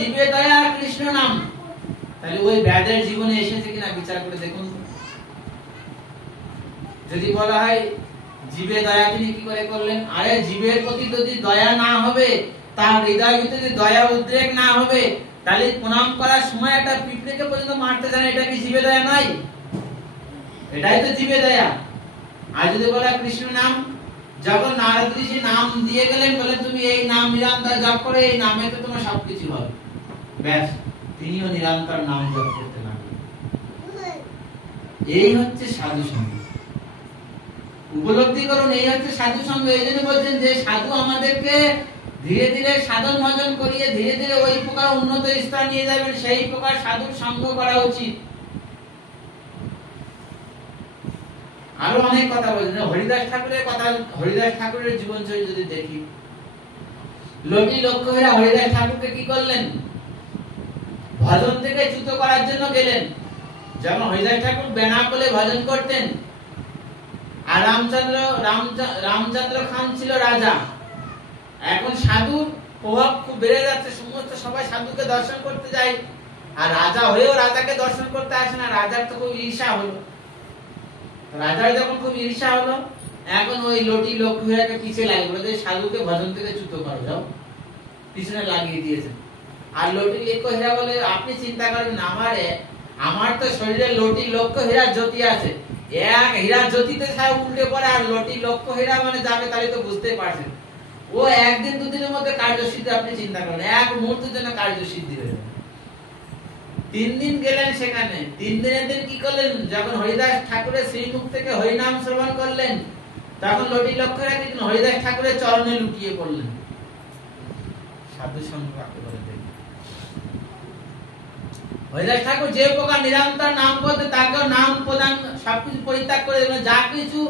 জীবে দয়া কৃষ্ণ নাম, তাহলে ওই ব্যাধের জীবনে এসেছে কিনা বিচার করে দেখুন। যদি বলা হয় জীবে দয়া তিনি কি করে করলেন, আরে জীবের প্রতি যদি দয়া না হবে, তার হৃদয় ভিতরে যদি দয়া উদ্রেক না হবে, তাহলে প্রণাম করার সময় একটা পিঁপড়েকে পর্যন্ত মারতে জানে, এটা কি জীবে দয়া নয়? এটাই তো জীবে দয়া। আর যদি বলা কৃষ্ণ নাম, যখন নারদ ঋষি নাম দিয়ে গেলেন, বলে তুমি এই নাম নিরন্তর জপ করে, এই নামে তো তোমার সবকিছু হবে, ব্যাস তিনিও নিরন্তর নাম জপ করতে লাগলেন। এই হচ্ছে সাধু সঙ্গ। উপলব্ধি করুন, এই হচ্ছে সাধু সঙ্গ। এই জন্য বলছেন যে সাধু আমাদেরকে ধীরে ধীরে সাধন ভজন করিয়ে ধীরে ধীরে ওই প্রকার উন্নত স্তর নিয়ে যাবেন, সেই প্রকার সাধুর সঙ্গ করা উচিত। আরো অনেক কথা বলছেন। হরিদাস ঠাকুরের কথা, হরিদাস ঠাকুরের জীবন চরিত্র যদি দেখি, লোটি লক্ষ্যহীরা হরিদাস ঠাকুরকে কি করলেন, ভজন থেকে চ্যুত করার জন্য গেলেন। যখন হরিদাস ঠাকুর বেনাপোলে ভজন করতেন, আর রামচন্দ্র খান ছিল রাজা। এখন সাধুর প্রভাব খুব বেড়ে যাচ্ছে, সমস্ত সবাই সাধুকে দর্শন করতে যায়, আর রাজা হয়েও রাজাকে দর্শন করতে আসে না। রাজার তো খুব ঈর্ষা হলো। রাজার যখন খুব ঈর্ষা হলো, এখন ওই লোটি লক্ষ্মীরাকে পিছিয়ে লাগিয়ে বলে সাধুকে ভজন থেকে চ্যুত করো, যাও, পিছনে লাগিয়ে দিয়েছে। আর লোটি লক্ষ্মীরা বলে আপনি চিন্তা করেন, আমার তো শরীরে লোটি লক্ষ্য হীরা জ্যোতি আছে, এক হীরা জ্যোতিতে সব উল্টে পড়ে, আর লোটি লক্ষ্য হীরা মানে যাবে, তাহলে তো বুঝতেই পারছেন ও একদিন দুদিনের মধ্যে কার্যসিদ্ধি। আপনি চিন্তা করেন, এক মুহূর্তের জন্য কার্যসিদ্ধি হয়ে যাবে। 3 দিন গেলেন সেখানে। 3 দিনের দিন কি করলেন, যখন হরিদাস ঠাকুরের শ্রীমুখ থেকে হরিনাম শ্রবণ করলেন, তখন লোটি লক্ষ্যরা কিন্তু হরিদাস ঠাকুরের চরণে লুটিয়ে পড়লেন। সাধু সঙ্গ কাকে বলে দেখুন। হরিদাস ঠাকুর যে প্রকার নিরন্তর নাম করতে, তাকেও নাম প্রদান সবকিছু পরিত্যাগ করে দেবেন। যা কিছু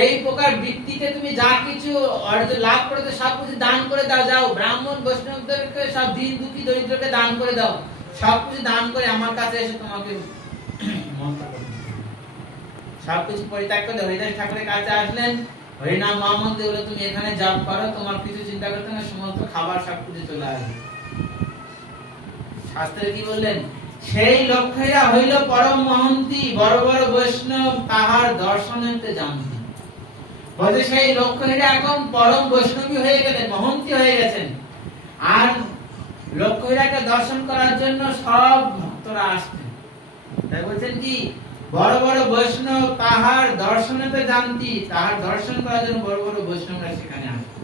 এই প্রকার বৃত্তিতে তুমি যা কিছু লাভ করেছো সবকিছু দান করে দাও, যাও ব্রাহ্মণ বৈষ্ণবদেরকে সব দিন দুঃখী দরিদ্রকে দান করে দাও, সবকিছু দান করে আমার কাছে এসে তোমাকে সবকিছু পরিত্যাগ করে হরিদাস ঠাকুরের কাছে আসলেন। হরিনাম মহামন্ত্র বলে তুমি এখানে জপ করো, তোমার কিছু চিন্তা করতে না, সমস্ত খাবার সবকিছু চলে আসবে। শাস্ত্রে কি বললেন, সেই লক্ষ্যেরা হইল পরম মহন্তি, বড় বড় বৈষ্ণব তাহার দর্শনেতে জানতি। বলে সেই লক্ষ্যেরা এখন পরম বৈষ্ণবী হয়ে গেলেন, মহন্তি হয়ে গেছেন। আর লক্ষ্যেরাকে দর্শন করার জন্য সব ভক্তরা আসতেন। তাই বলছেন কি, বড় বড় বৈষ্ণব তাহার দর্শনেতে জানতি, তাহার দর্শন করার জন্য বড় বড় বৈষ্ণবরা সেখানে আসতেন।